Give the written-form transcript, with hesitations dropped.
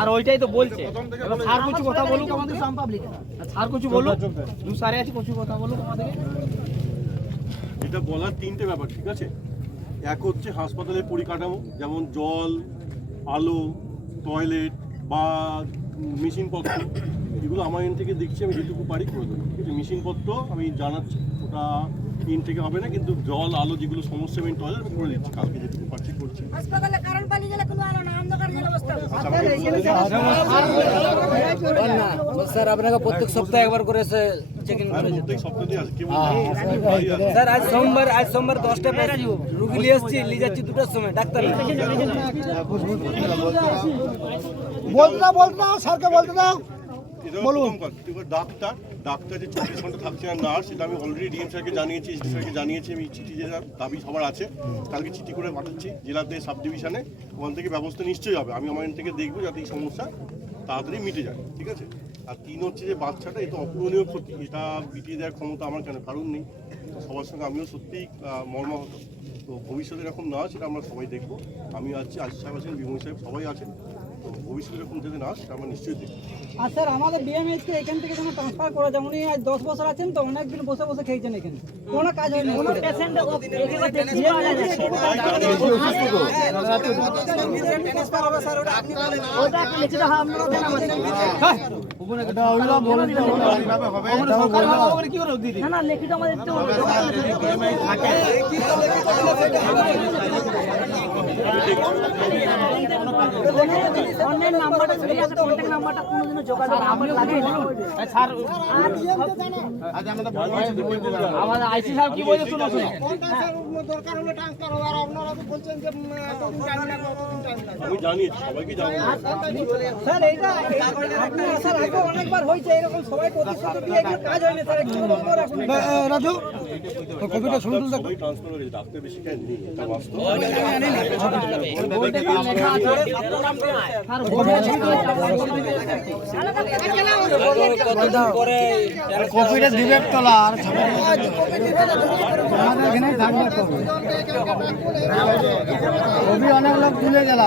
আর ওইটাই তো বলছে স্যার কিছু কথা বলুক আমাদের সাম পাবলিক স্যার কিছু বলুক দু সারে আছে কিছু কথা বলুক আমাদের। এটা বলার তিনটে ব্যাপার, ঠিক আছে? এক হচ্ছে হাসপাতালের পরিকাঠামো, যেমন জল, আলো, টয়লেট বা মেশিনপত্র, এগুলো আমার এন থেকে দেখছি আমি যেটুকু পারি করে দেবো, ঠিক আছে? মেশিনপত্র আমি জানাচ্ছি, ওটা ইন থেকে হবে না, কিন্তু জল আলো যেগুলো সমস্যা মেন টয়লেট আমি করে দিচ্ছি, কালকে যেটুকু পারছি করছি। হাসপাতালে কারেন্ট পালিয়ে গেলে কোনো আলো না, অন্ধকার জেলা অবস্থা। স্যার আপনাকে প্রত্যেক সপ্তাহে একবার করে এসে চেক ইন করে প্রত্যেক সপ্তাহে আছে, কেউ স্যার আজ সোমবার 10টা পরে রুগী নিয়ে এসেছি, নিয়ে যাচ্ছি 2টার সময় ডাক্তার বলতে দাও স্যারকে বলতে দাও। ডাক্তার যে 24 ঘন্টা থাকছে না নার্স, সেটা আমি অলরেডি ডিএম স্যারকে জানিয়েছি, এসডি স্যারকে জানিয়েছি, আমি চিঠি যে দাবি সবার আছে কালকে চিঠি করে পাঠাচ্ছি জেলাতে সাব ডিভিশনে, ওখান থেকে ব্যবস্থা নিশ্চয়ই হবে। আমি আমার এখান থেকে দেখবো যাতে এই সমস্যা তাড়াতাড়ি মিটে যায়, ঠিক আছে? আর 3 হচ্ছে যে বাচ্চাটা, এটা অপূরণীয় ক্ষতি, এটা মিটিয়ে দেওয়ার ক্ষমতা আমার কেন কারণ নেই, সবার সঙ্গে আমিও সত্যিই মর্মাহত। তো ভবিষ্যতে এরকম না, সেটা আমরা সবাই দেখবো। আমি আছি, আশিস সাহেব আছেন, বিমল সাহেব, সবাই আছেন। তো ভবিষ্যতে এরকম যদি না, সেটা আমরা নিশ্চয়ই দেখবো। আর স্যার আমাদের বিএমএইচকে এখান থেকে যেন ট্রান্সফার করা, যেমন আজ 10 বছর আছেন তো অনেকদিন বসে বসে খেয়েছেন, এখানে কোনো কাজ হয়নি, কোনো পেশেন্ট লিখিত আমাদের অনলাইন নাম্বারটা চলে আসে, কন্টাক্ট নাম্বারটা কোনোদিনও যোগাযোগ নাম্বার লাগে না স্যার। আমাদের আইসি স্যার কি বলে শুনো দরকার হলে ট্রান্সফার হবে, আর আপনারা তো বলছেন যে এতদিন টাইম লাগবে, এতদিন টাইম লাগবে। আমি জানিয়েছি, সবাইকে জানিয়েছি। স্যার এইটা আপনি আসার আগে অনেকবার হয়েছে এরকম, সবাই প্রতিশ্রুতি দিয়ে এগুলো কাজ হয়নি স্যার, একটু বন্ধ রাখুন। রাজু কপিটা শুনুন তো। সবাই ট্রান্সফার হয়ে গেছে, ডাক্তার বেশি কেন নেই, এটা বাস্তব। কপিটা দিবে তোলা আর আমাদের এখানে থাকবে কপি অনেক লোক তুলে গেল।